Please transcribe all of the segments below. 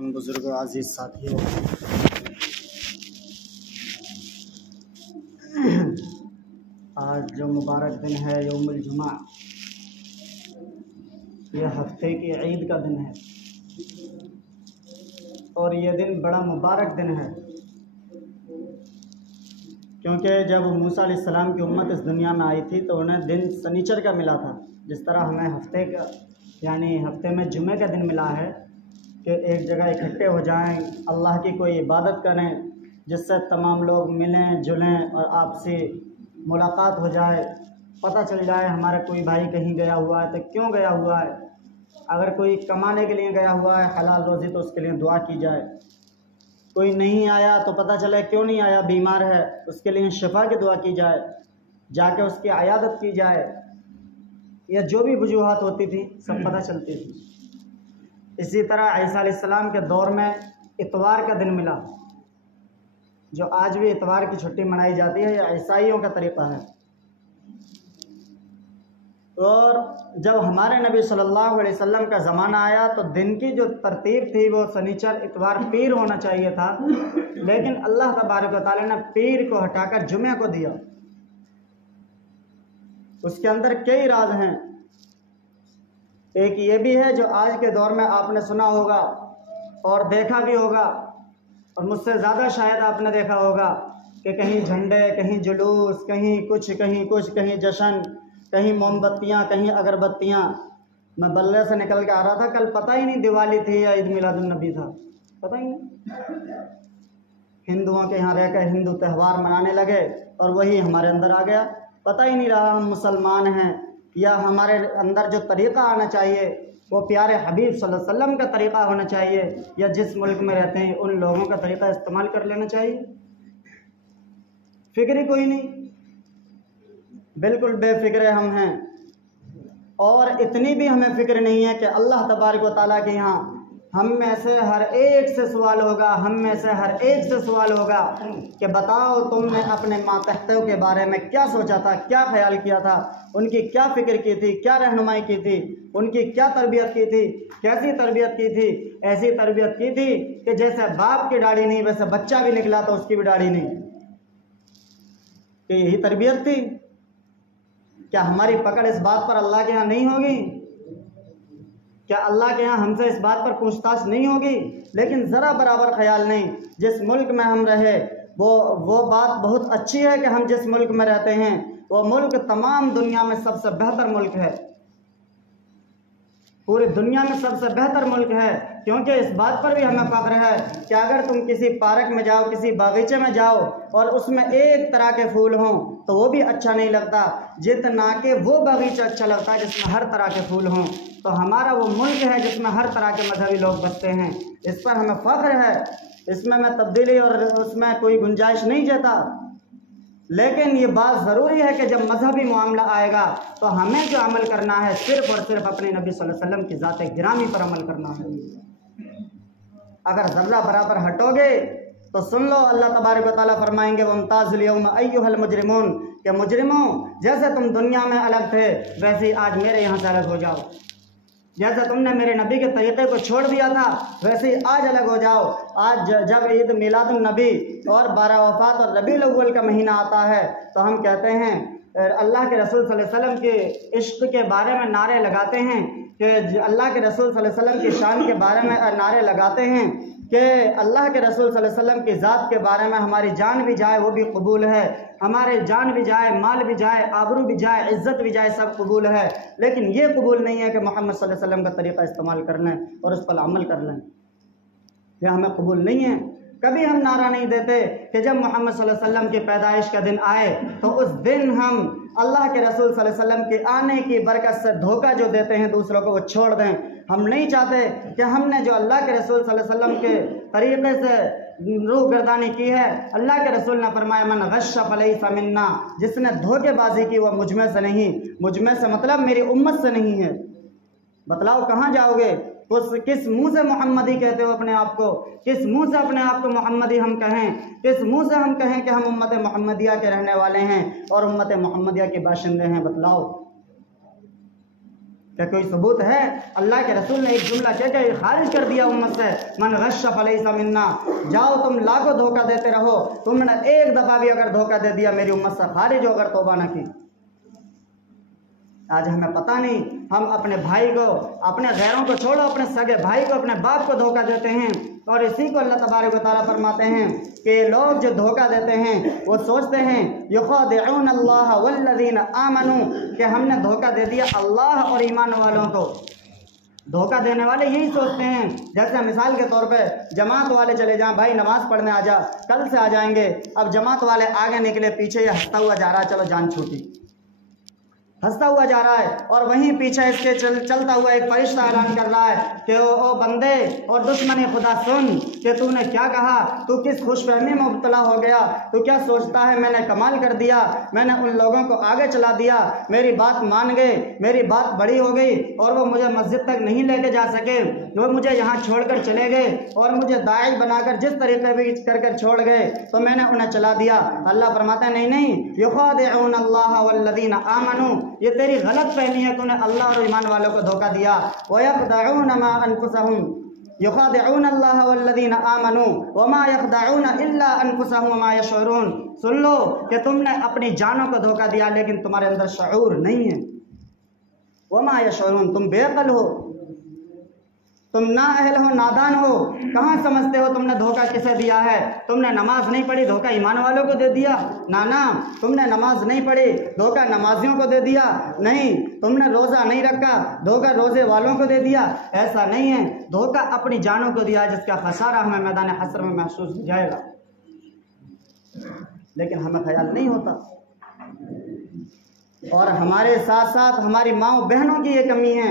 हम बुजुर्ग अजीज साथियों, आज जो मुबारक दिन है यौमुल जुमा, यह हफ्ते की ईद का दिन है और यह दिन बड़ा मुबारक दिन है, क्योंकि जब मूसा अलैहिस्सलाम की उम्मत इस दुनिया में आई थी तो उन्हें दिन शनिचर का मिला था। जिस तरह हमें हफ्ते का यानी हफ्ते में जुमे का दिन मिला है कि एक जगह इकट्ठे हो जाएं, अल्लाह की कोई इबादत करें जिससे तमाम लोग मिलें जुलें और आपसे मुलाकात हो जाए, पता चल जाए हमारा कोई भाई कहीं गया हुआ है तो क्यों गया हुआ है, अगर कोई कमाने के लिए गया हुआ है हलाल रोज़ी तो उसके लिए दुआ की जाए, कोई नहीं आया तो पता चले क्यों नहीं आया, बीमार है उसके लिए शिफा की दुआ की जाए, जाके उसकी अयादत की जाए, या जो भी वजूहात होती थी सब पता चलती थी। इसी तरह ईसा अलैहिस्सलाम के दौर में इतवार का दिन मिला, जो आज भी इतवार की छुट्टी मनाई जाती है, यह ईसाइयों का तरीक़ा है। और जब हमारे नबी सल्लल्लाहु अलैहि वसल्लम का ज़माना आया तो दिन की जो तरतीब थी वो शनिचर इतवार पीर होना चाहिए था, लेकिन अल्लाह तबारक व तआला ने पीर को हटाकर जुमे को दिया। उसके अंदर कई राज हैं। एक ये भी है जो आज के दौर में आपने सुना होगा और देखा भी होगा, और मुझसे ज़्यादा शायद आपने देखा होगा कि कहीं झंडे, कहीं जुलूस, कहीं कुछ, कहीं जश्न, कहीं मोमबत्तियाँ, कहीं अगरबत्तियाँ। मैं बल्ले से निकल के आ रहा था, कल पता ही नहीं दिवाली थी या ईद मिलादुन्नबी था, पता ही नहीं। हिंदुओं के यहाँ रहकर हिंदू त्यौहार मनाने लगे और वही हमारे अंदर आ गया। पता ही नहीं रहा हम मुसलमान हैं या हमारे अंदर जो तरीक़ा आना चाहिए वो प्यारे हबीब सल्लल्लाहु अलैहि वसल्लम का तरीक़ा होना चाहिए, या जिस मुल्क में रहते हैं उन लोगों का तरीक़ा इस्तेमाल कर लेना चाहिए। फिक्र ही कोई नहीं, बिल्कुल बेफिक्र हम हैं। और इतनी भी हमें फ़िक्र नहीं है कि अल्लाह तबारक व तआला के यहाँ हम में से हर एक से सवाल होगा, कि बताओ तुमने अपने मातहतों के बारे में क्या सोचा था, क्या ख्याल किया था, उनकी क्या फ़िक्र की थी, क्या रहनुमाई की थी, उनकी क्या तरबियत की थी, कैसी तरबियत की थी। ऐसी तरबियत की थी कि जैसे बाप की दाढ़ी नहीं वैसे बच्चा भी निकला तो उसकी भी दाढ़ी नहीं, कि यही तरबियत थी। क्या हमारी पकड़ इस बात पर अल्लाह के यहाँ नहीं होगी? क्या अल्लाह के यहाँ हमसे इस बात पर पूछताछ नहीं होगी? लेकिन ज़रा बराबर ख्याल नहीं। जिस मुल्क में हम रहे वो बात बहुत अच्छी है कि हम जिस मुल्क में रहते हैं वो मुल्क तमाम दुनिया में सबसे बेहतर मुल्क है, पूरी दुनिया में सबसे बेहतर मुल्क है। क्योंकि इस बात पर भी हमें फख्र है कि अगर तुम किसी पार्क में जाओ, किसी बागीचे में जाओ और उसमें एक तरह के फूल हों तो वो भी अच्छा नहीं लगता जितना कि वो बागीचा अच्छा लगता है जिसमें हर तरह के फूल हों। तो हमारा वो मुल्क है जिसमें हर तरह के मजहबी लोग बसते हैं, इस पर हमें फ़ख्र है, इसमें मैं तब्दीली और उसमें कोई गुंजाइश नहीं चाहता। लेकिन ये बात ज़रूरी है कि जब मजहबी मामला आएगा तो हमें जो अमल करना है सिर्फ़ और सिर्फ अपने नबी सल्लल्लाहु अलैहि वसल्लम की ज़ात गिरामी पर अमल करना है। अगर ज़र्रा बराबर हटोगे तो सुन लो, अल्लाह तबारक व तआला फरमाएंगे वम्ताज़ुल यौमा अय्युहल मुजरिमून, कि मुजरिमों जैसे तुम दुनिया में अलग थे वैसे ही आज मेरे यहाँ से अलग हो जाओ। जैसे तुमने मेरे नबी के तरीक़े को छोड़ दिया था वैसे ही आज अलग हो जाओ। आज जब ईद मिलादुन्नबी और 12 वफ़ात और रबीउल अव्वल का महीना आता है तो हम कहते हैं, अल्लाह के रसूल सल्लल्लाहु अलैहि वसल्लम के इश्क़ के बारे में नारे लगाते हैं कि अल्लाह के रसूल सल्लल्लाहु अलैहि वसल्लम की शान के बारे में नारे लगाते हैं कि अल्लाह के रसूल सल्लल्लाहु अलैहि वसल्लम की ज़ात के बारे में हमारी जान भी जाए वो भी कबूल है, हमारे जान भी जाए, माल भी जाए, आबरू भी जाए, इज़्ज़त भी जाए, सब कबूल है। लेकिन ये कबूल नहीं है कि मोहम्मद सल्लल्लाहु अलैहि वसल्लम का तरीक़ा इस्तेमाल कर लें और उस पर अमल कर लें, यह हमें कबूल नहीं है। कभी हम नारा नहीं देते कि जब मोहम्मद सल्लल्लाहु अलैहि वसल्लम की पैदाइश का दिन आए तो उस दिन हम अल्लाह के रसूल सल्लल्लाहु अलैहि वसल्लम के आने की बरकत से धोखा जो देते हैं दूसरों को वो छोड़ दें। हम नहीं चाहते कि हमने जो अल्लाह के रसूल सल्लल्लाहु अलैहि वसल्लम के तरीक़े से रूह गर्दानी की है, अल्लाह के रसूल ने फरमाया मन गश्शा फलैसा मिन्ना, जिसने धोखेबाजी की वह मुझ में से नहीं। मुझ में से मतलब मेरी उम्मत से नहीं है। बतलाओ कहाँ जाओगे? उस किस मुंह से मोहम्मदी कहते हो अपने आप को? किस मुंह से अपने आप को मोहम्मदी हम कहें? किस मुंह से हम कहें कि हम उम्मत मोहम्मदिया के रहने वाले हैं और उम्मत मोहम्मदिया के बाशिंदे हैं? बतलाओ क्या कोई सबूत है? अल्लाह के रसूल ने एक जुमला कह के खारिज कर दिया उम्मत से, मन गश्श फलैसा मिन्ना। जाओ तुम लाखों धोखा देते रहो, तुमने एक दफ़ा भी अगर धोखा दे दिया मेरी उम्मत से खारिज हो, अगर तौबा न की। आज हमें पता नहीं, हम अपने भाई को, अपने गैरों को छोड़ो, अपने सगे भाई को, अपने बाप को धोखा देते हैं। और इसी को अल्लाह तबारक व तआला फरमाते हैं कि लोग जो धोखा देते हैं वो सोचते हैं युख़ादिऊन अल्लाह वल्लज़ीना आमनू, कि हमने धोखा दे दिया अल्लाह और ईमान वालों को। धोखा देने वाले यही सोचते हैं। जैसे मिसाल के तौर पे जमात वाले चले जाएं, भाई नमाज पढ़ने आ जा, कल से आ जाएंगे। अब जमात वाले आगे निकले, पीछे ये हंसता हुआ जा रहा है, चलो जान छूटी, हंसता हुआ जा रहा है। और वहीं पीछे इसके चलता हुआ एक फरिश्ता ऐलान कर रहा है कि ओ बंदे और दुश्मन खुदा सुन, कि तूने क्या कहा, तू किस खुशफहमी में मुब्तला हो गया, तू क्या सोचता है मैंने कमाल कर दिया, मैंने उन लोगों को आगे चला दिया, मेरी बात मान गए, मेरी बात बड़ी हो गई और वो मुझे मस्जिद तक नहीं लेके जा सके, वो मुझे यहाँ छोड़कर चले गए और मुझे दाई बनाकर जिस तरीके भी कर छोड़ गए तो मैंने उन्हें चला दिया। अल्लाह फरमाता है नहीं, युख़ादिऊन अल्लाह वल्लज़ीना आमनू, ये तेरी गलत फहमी है, तूने अल्लाह और ईमान वालों को धोखा दिया। वयख़दऊन मा अनफुसहुम युख़ादिऊन अल्लाह वल्लज़ीना आमनू वमा यख़दऊन इल्ला अनफुसहुम वमा यशऊरून। सुन लो कि तुमने अपनी जानों को धोखा दिया लेकिन तुम्हारे अंदर शऊर नहीं है। वमा यशऊरून, तुम बेअक़ल हो, तुम नाअहल हो, नादान हो, कहाँ समझते हो तुमने धोखा किसे दिया है? तुमने नमाज नहीं पढ़ी, धोखा ईमान वालों को दे दिया? ना, तुमने नमाज नहीं पढ़ी, धोखा नमाजियों को दे दिया? नहीं, तुमने रोज़ा नहीं रखा, धोखा रोज़े वालों को दे दिया? ऐसा नहीं है, धोखा अपनी जानों को दिया, जिसका खसारा हमें मैदान हश्र में महसूस हो जाएगा। लेकिन हमें ख्याल नहीं होता। और हमारे साथ साथ हमारी माँ बहनों की ये कमी है।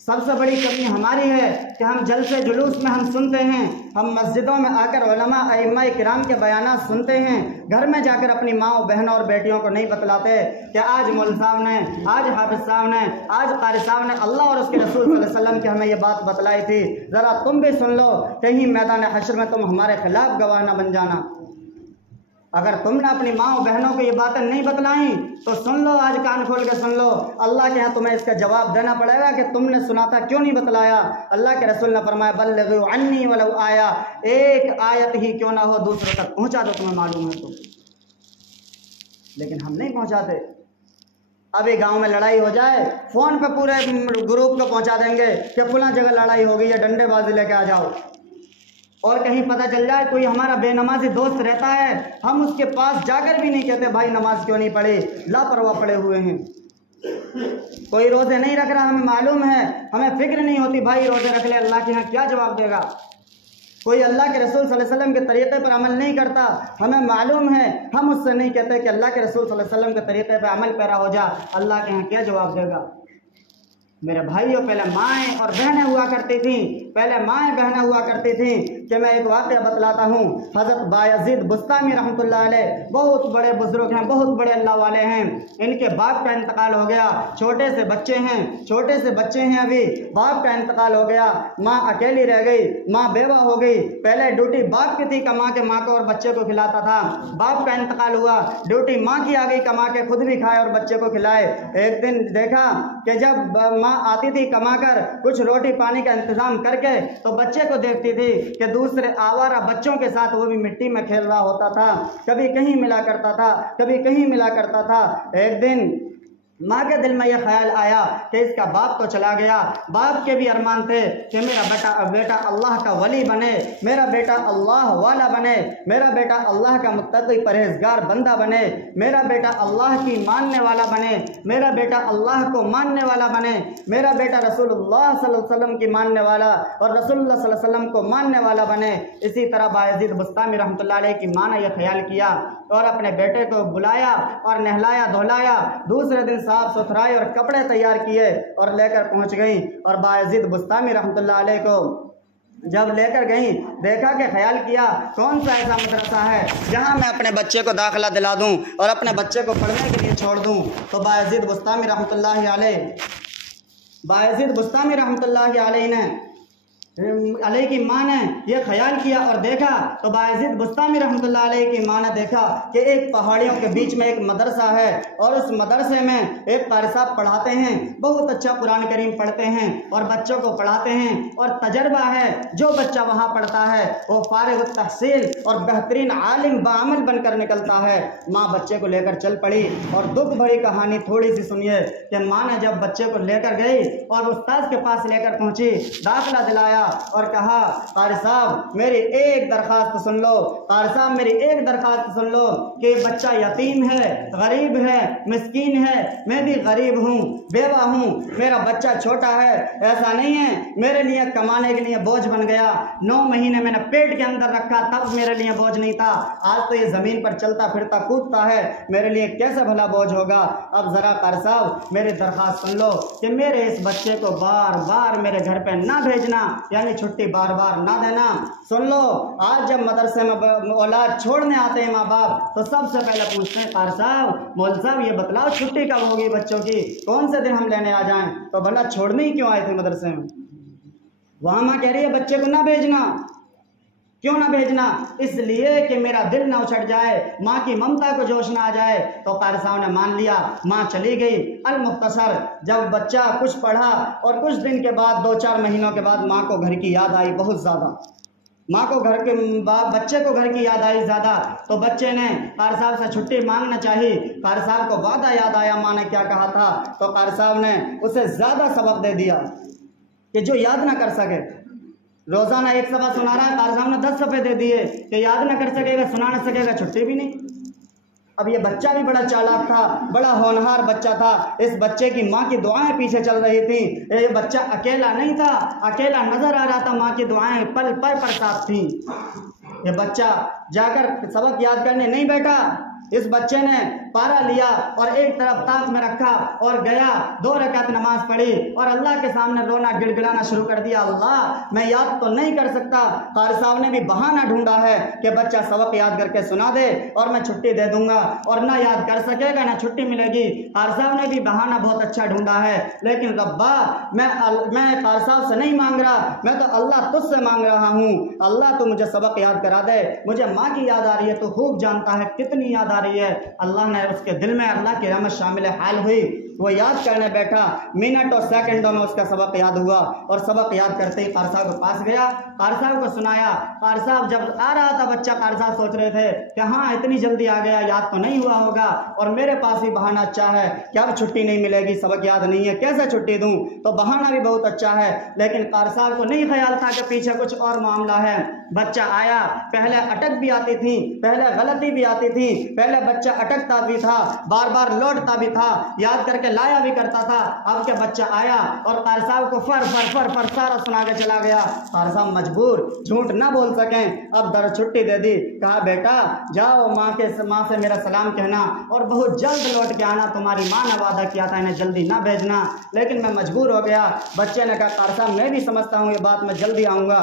सबसे बड़ी कमी हमारी है कि हम जलसे जुलूस में हम सुनते हैं, हम मस्जिदों में आकर उलमा अइम्मा किराम के बयानात सुनते हैं, घर में जाकर अपनी माँ बहनों और बेटियों को नहीं बतलाते कि आज मौलवी साहब ने, आज हाफिज साहब ने, आज कारी साहब ने अल्लाह और उसके रसूल सल्लल्लाहु अलैहि वसल्लम की हमें ये बात बतलाई थी, ज़रा तुम भी सुन लो, कहीं मैदान हश्र में तुम हमारे खिलाफ गवाह न बन जाना। अगर तुमने अपनी माँ और बहनों को ये बातें नहीं बतलाई तो सुन लो, आज कान खोल के सुन लो, अल्लाह के यहाँ तुम्हें इसका जवाब देना पड़ेगा कि तुमने सुना था, क्यों नहीं बतलाया। अल्लाह के रसूल ने फरमाया बल्लिगू अन्नी वलौ आया, एक आयत ही क्यों ना हो दूसरों तक पहुँचा दो, तुम्हें मालूम है तो। लेकिन हम नहीं पहुँचाते। अभी गांव में लड़ाई हो जाए, फ़ोन पे पूरे ग्रुप को पहुँचा देंगे कि फलां जगह लड़ाई हो गई है, डंडेबाजी लेके आ जाओ। और कहीं पता चल जाए कोई हमारा बेनमाजी दोस्त रहता है, हम उसके पास जाकर भी नहीं कहते भाई नमाज क्यों नहीं पढ़े, लापरवाह पड़े हुए हैं। कोई रोज़े नहीं रख रहा, हमें मालूम है, हमें फिक्र नहीं होती भाई रोज़े रख ले, अल्लाह के यहाँ क्या जवाब देगा। कोई अल्लाह के रसूल सल्लल्लाहु अलैहि वसल्लम के तरीक़े पर अमल नहीं करता, हमें मालूम है, हम उससे नहीं कहते कि अल्लाह के रसूल सल्लल्लाहु अलैहि वसल्लम के तरीक़े पर अमल पैरा हो जा, अल्लाह के यहाँ क्या जवाब देगा। मेरे भाइयों, पहले माएँ और बहनें हुआ करती थीं, पहले माएँ बहनें हुआ करती थीं कि मैं एक वाक़या बतलाता हूँ। हज़रत बायज़ीद बुस्तामी रहमतुल्लाह अलैह बहुत बड़े बुज़ुर्ग हैं, बहुत बड़े अल्लाह वाले हैं। इनके बाप का इंतकाल हो गया, छोटे से बच्चे हैं अभी, बाप का इंतकाल हो गया, माँ अकेली रह गई, माँ बेवा हो गई। पहले ड्यूटी बाप की थी, कमा के माँ को और बच्चे को खिलाता था। बाप का इंतकाल हुआ, ड्यूटी माँ की आ गई, कमा के खुद भी खाए और बच्चे को खिलाए। एक दिन देखा कि जब माँ आती थी कमा कर कुछ रोटी पानी का इंतजाम करके, तो बच्चे को देखती थी कि दूसरे आवारा बच्चों के साथ वो भी मिट्टी में खेल रहा होता था, कभी कहीं मिला करता था, कभी कहीं मिला करता था। एक दिन माँ के दिल में यह ख्याल आया कि इसका बाप तो चला गया, बाप के भी अरमान थे कि मेरा बेटा अल्लाह का वली बने, मेरा बेटा अल्लाह वाला बने, मेरा बेटा अल्लाह का मुत्तकी परहेजगार बंदा बने, मेरा बेटा अल्लाह की मानने वाला बने, मेरा बेटा अल्लाह को मानने वाला बने, मेरा बेटा रसूलुल्लाह सल्लल्लाहु अलैहि वसल्लम की मानने वाला और रसूलुल्लाह सल्लल्लाहु अलैहि वसल्लम को मानने वाला बने। इसी तरह बायज़ीद बुस्तामी रहमतुल्लाह अलैह की माँ ने यह ख्याल किया और अपने बेटे को बुलाया और नहलाया धुलाया, दूसरे दिन साफ सुथराई और कपड़े तैयार किए और लेकर पहुंच गई। और बायज़ीद बुस्तामी रहमतुल्लाह अलैह को जब लेकर गई, देखा कि ख्याल किया कौन सा ऐसा मदरसा है जहां मैं अपने बच्चे को दाखिला दिला दूं और अपने बच्चे को पढ़ने के लिए छोड़ दूं। तो बायज़ीद बुस्तामी रहमतुल्लाह अलैह ने अलैहि की माँ ने यह ख्याल किया और देखा तो बायज़ीद बुस्तामी रहमतुल्लाह अलैहि की माँ ने देखा कि एक पहाड़ियों के बीच में एक मदरसा है और उस मदरसे में एक कारी साहब पढ़ाते हैं, बहुत अच्छा कुरान करीम पढ़ते हैं और बच्चों को पढ़ाते हैं और तजर्बा है, जो बच्चा वहाँ पढ़ता है वो फारिग तहसील और बेहतरीन आलिम बाअमल बनकर निकलता है। माँ बच्चे को लेकर चल पड़ी और दुख भरी कहानी थोड़ी सी सुनिए कि माँ ने जब बच्चे को लेकर गई और उस्ताद के पास लेकर पहुँची, दाखिला दिलाया और कहा, कारी साहब मेरी एक दरखास्त सुन लो, कारी साहब मेरी एक दरखास्त सुन लो कि बच्चा यतीम है, गरीब है, मिस्कीन है, मैं भी गरीब हूँ, बेवा हूँ, मेरा बच्चा छोटा है, ऐसा नहीं है मेरे लिए कमाने के लिए बोझ बन गया, 9 महीने मैंने पेट के अंदर रखा तब मेरे लिए बोझ नहीं था, आज तो ये ज़मीन पर चलता फिरता कूदता है, मेरे लिए कैसे भला बोझ होगा। अब ज़रा कारी साहब मेरी दरखास्त सुन लो कि मेरे इस बच्चे को बार बार मेरे घर पे ना भेजना, यानी छुट्टी बार बार ना देना। सुन लो, आज जब मदरसे में औलाद छोड़ने आते हैं माँ बाप तो सबसे पहले पूछते हैं, कारी साहब मौलवी साहब ये बतलाओ छुट्टी कब होगी बच्चों की, कौन से दिन हम लेने आ जाएं। तो भला छोड़ने ही क्यों आए थे मदरसे में? वहाँ माँ कह रही है बच्चे को ना भेजना। क्यों ना भेजना? इसलिए कि मेरा दिल ना उछट जाए, माँ की ममता को जोश ना आ जाए। तो कारी साहब ने मान लिया, माँ चली गई। अल मुख्तसर, जब बच्चा कुछ पढ़ा और कुछ दिन के बाद 2-4 महीनों के बाद माँ को घर की याद आई बहुत ज़्यादा, माँ को घर के बच्चे को घर की याद आई ज़्यादा, तो बच्चे ने कारी साहब से छुट्टी मांगना चाहिए। कारी साहब को वादा याद आया माँ ने क्या कहा था, तो कारी साहब ने उसे ज़्यादा सबक दे दिया कि जो याद ना कर सके। रोज़ाना एक सफ़ा सुना रहा है, कारी साहब ने 10 सफ़े दे दिए कि याद ना कर सकेगा, सुना ना सकेगा, छुट्टी भी नहीं। अब ये बच्चा भी बड़ा चालाक था, बड़ा होनहार बच्चा था। इस बच्चे की माँ की दुआएं पीछे चल रही थी। ये बच्चा अकेला नहीं था, अकेला नजर आ रहा था, माँ की दुआएं पल पल पर साथ थी। ये बच्चा जाकर सबक याद करने नहीं बैठा, इस बच्चे ने पारा लिया और एक तरफ ताक में रखा और गया, 2 रकात नमाज पढ़ी और अल्लाह के सामने रोना गिड़गिड़ाना शुरू कर दिया, अल्लाह मैं याद तो नहीं कर सकता। कारी साहब ने भी बहाना ढूंढा है कि बच्चा सबक याद करके सुना दे और मैं छुट्टी दे दूंगा, और ना याद कर सकेगा ना छुट्टी मिलेगी। कारी साहब ने भी बहाना बहुत अच्छा ढूंढा है, लेकिन रब्बा मैं कारी साहब से नहीं मांग रहा, मैं तो अल्लाह तुझसे मांग रहा हूँ। अल्लाह तू मुझे सबक याद करा दे, मुझे माँ की याद आ रही है, तू खूब जानता है कितनी याद आ रही है। अल्लाह ने उसके दिल में अल्लाह की रहमत शामिल हाल हुई, वो याद करने बैठा, मिनट और सेकंडों में उसका सबक याद हुआ और सबक याद करते ही कारी साहब के पास गया, कारी साहब को सुनाया। कारी साहब जब आ रहा था बच्चा, कारी साहब सोच रहे थे कि हाँ इतनी जल्दी आ गया, याद तो नहीं हुआ होगा और मेरे पास भी बहाना अच्छा है कि अब छुट्टी नहीं मिलेगी, सबक याद नहीं है, कैसे छुट्टी दूँ, तो बहाना भी बहुत अच्छा है। लेकिन कारी साहब को नहीं ख्याल था कि पीछे कुछ और मामला है। बच्चा आया, पहले अटक भी आती थी, पहले गलती भी आती थी, पहले बच्चा अटकता भी था, बार बार लौटता भी था, याद करके लाया भी करता था। अब के बच्चा आया और कारी साहब को फर फर फर फर सारा सुना के चला गया। कारी साहब मजबूर, झूठ ना बोल सकें, अब दर छुट्टी दे दी। कहा बेटा जाओ माँ से मेरा सलाम कहना और बहुत जल्द लौट के आना, तुम्हारी माँ ने वादा किया था इन्हें जल्दी ना भेजना, लेकिन मैं मजबूर हो गया। बच्चे ने कहा कारी साहब मैं भी समझता हूँ ये बात, मैं जल्दी आऊँगा।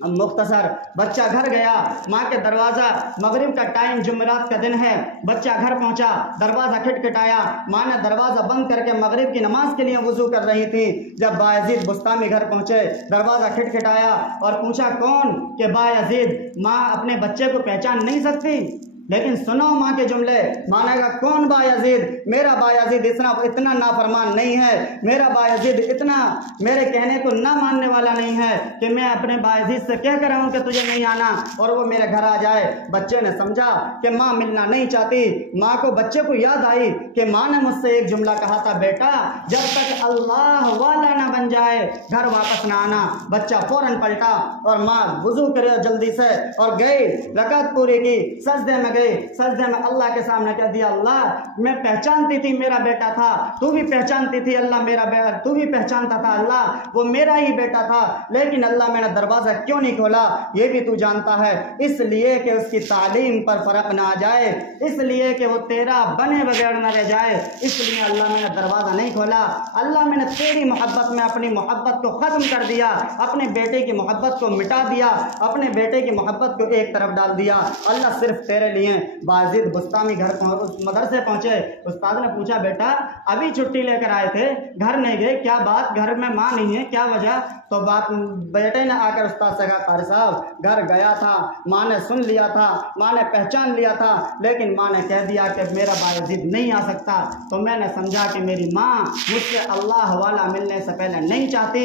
अब मुख्तसर बच्चा घर गया, माँ के दरवाज़ा, मगरिब का टाइम, जुमेरात का दिन है, बच्चा घर पहुँचा, दरवाज़ा खटखटाया, माँ ने दरवाज़ा बंद करके मगरिब की नमाज के लिए वुज़ू कर रही थी। जब बायज़ीद बुस्तामी घर पहुँचे, दरवाज़ा खटखटाया और पूछा कौन, कि बायज़ीद। माँ अपने बच्चे को पहचान नहीं सकती, लेकिन सुनो माँ के जुमले। माँ ने कहा कौन बायज़ीद? मेरा बायज़ीद इतना नाफरमान नहीं है, मेरा बायज़ीद इतना मेरे कहने को ना मानने वाला नहीं है कि मैं अपने बायज़ीद से कह कर रहूँ कि तुझे नहीं आना और वो मेरे घर आ जाए। बच्चे ने समझा कि माँ मिलना नहीं चाहती। माँ को, बच्चे को याद आई कि माँ ने मुझसे एक जुमला कहा था, बेटा जब तक अल्लाह वाला ना बन जाए घर वापस ना आना। बच्चा फौरन पलटा और माँ वुज़ू करे जल्दी से और गई, रकात पूरी की, सजदे में गई, सजदे में अल्लाह के सामने कह दिया, अल्लाह मैं पहचानती थी मेरा बेटा था, तू भी पहचानती थी अल्लाह मेरा बेटा, तू भी पहचानता था अल्लाह वो मेरा ही बेटा था, लेकिन अल्लाह मैंने दरवाज़ा क्यों नहीं खोला ये भी तू जानता है, इसलिए कि उसकी तालीम पर फ़र्क ना आ जाए, इसलिए कि वो तेरा बने बगैर न रह जाए, इसलिए अल्लाह मैंने दरवाज़ा नहीं खोला। अल्लाह मैंने तेरी मोहब्बत में अपनी मोहब्बत को ख़त्म कर दिया, अपने बेटे की मोहब्बत को मिटा दिया, अपने बेटे की मोहब्बत को एक तरफ डाल दिया। अल्लाह सिर्फ तेरे लिए हैं। बायजीद बुस्तामी घर मदरसे पहुँचे। उस्ताद ने पूछा, बेटा अभी छुट्टी लेकर आए थे, घर नहीं गए, क्या बात, घर में माँ नहीं है, क्या वजह? तो बात बेटे ने आकर उस्ताद से कहा, कारी साहब घर गया था, माँ ने सुन लिया था, माँ ने पहचान लिया था, लेकिन माँ ने कह दिया कि मेरा बायजीद नहीं आ सकता। तो मैंने समझा कि मेरी माँ मुझसे अल्लाह वाला मिलने से पहले नहीं चाहती।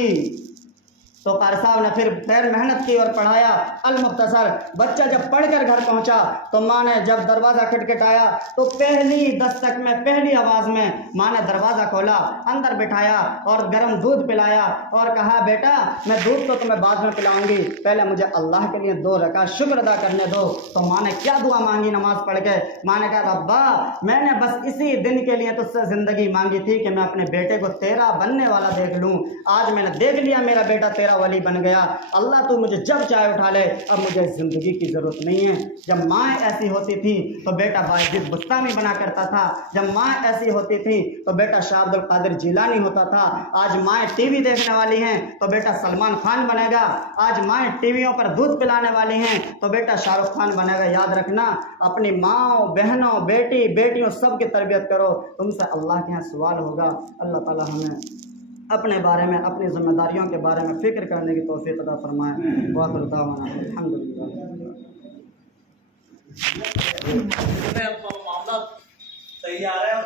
तो कारी साहब ने फिर खैर मेहनत की और पढ़ाया। अल मुख्तसर बच्चा जब पढ़कर घर पहुंचा तो माँ ने जब दरवाज़ा खटखटाया तो पहली दस्तक में, पहली आवाज़ में माँ ने दरवाज़ा खोला, अंदर बिठाया और गर्म दूध पिलाया और कहा, बेटा मैं दूध तो तुम्हें बाद में पिलाऊंगी, पहले मुझे अल्लाह के लिए 2 रकात शुक्र अदा करने दो। तो माँ ने क्या दुआ मांगी नमाज पढ़ के? माँ ने कहा, अब्बा मैंने बस इसी दिन के लिए तुझसे ज़िंदगी मांगी थी कि मैं अपने बेटे को तेरा बनने वाला देख लूँ। आज मैंने देख लिया, मेरा बेटा तेरा वली बन गया। अल्लाह तू मुझे जब चाहे उठा ले, अब मुझे जिंदगी की जरूरत नहीं है। जब माँ ऐसी होती थी तो बेटा बायजीद बुस्तामी बना करता था। जब माँ ऐसी होती थी तो बेटा शाह अब्दुल कादिर जिलानी होता था। आज माँ टीवी देखने वाली हैं तो बेटा सलमान खान बनेगा। आज माँ टीवियों पर दूध पिलाने वाली हैं तो बेटा शाहरुख खान बनेगा। याद रखना, अपनी माँ, बहनों, बेटी, बेटियों सब की तरबियत करो, तुमसे अल्लाह के यहाँ सवाल होगा। अल्लाह ताला हमें अपने बारे में, अपनी जिम्मेदारियों के बारे में फ़िक्र करने की तौफीक अता फरमाए। वाखिर दावाना अल्हम्दुलिल्लाह। मामला सही आ रहा है और